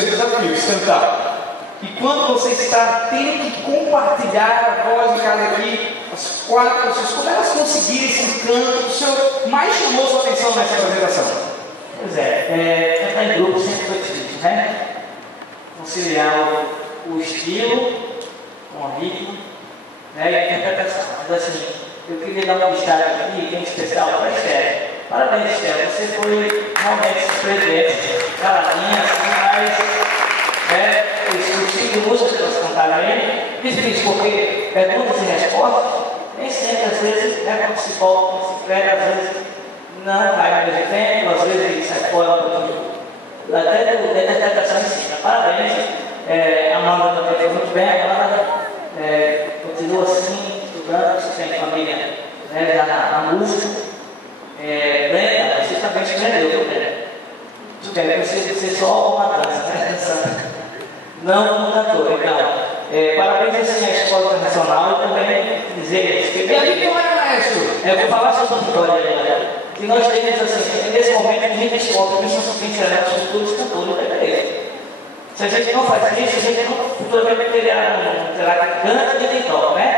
seus desafios, cantar. E quando você está tendo que compartilhar a voz de cada aqui, as quatro pessoas, como elas conseguiram esse encanto, o senhor mais chamou sua atenção nessa apresentação? Pois é, cantar em grupo sempre foi difícil, né? Conciliar o estilo com o ritmo, né? E a interpretação. Mas assim, eu queria dar um destaque aqui, em especial para a Esther. Parabéns, Esther, você foi realmente surpreendente, caladinha, assim, mas o estilo de música que você cantaram aí, difícil, porque perguntas e respostas, nem sempre, às vezes, quando se volta, se pega, às vezes não vai ao mesmo tempo, às vezes sai fora um pouquinho, até da interpretação em si. Parabéns, a Amanda também foi muito bem, agora continua assim, estudando, você tem família na música. Brenda, você também escreveu, viu, Brenda? Tudo bem, você só uma dança, né? Não um cantor, então. Parabéns assim, à Escola Internacional e também dizer que. E ali tem uma maestro. Eu vou falar sobre a Vitória, galera. Que nós temos assim, nesse momento, a gente descobre que nós somos pensados futuros cantores da igreja. Se a gente não faz isso, a gente não futuramente terá que canta e tem toque, né?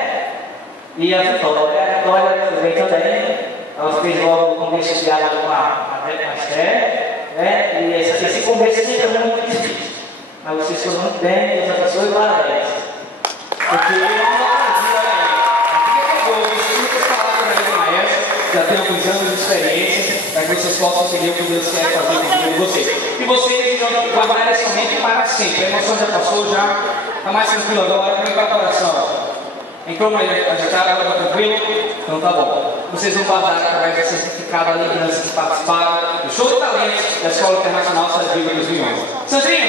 E a Vitória vem também. Ela fez logo o começo de aula com a Esther, né? E esse começo sempre é muito difícil. Mas vocês foram muito bem, Deus abençoe e parabéns. Porque já tem alguns anos de experiência, para que vocês possam entender o que Deus quer fazer com vocês. E vocês vão guardar esse momento para sempre. A emoção já passou, já está mais tranquilo agora, como é que vai a oração? Então, agitada, agora está tranquilo? Então tá bom. Vocês vão guardar através da certificada da lembrança que participaram do Show de Talentos da Escola Internacional Sadiva 2011. Sandrinho,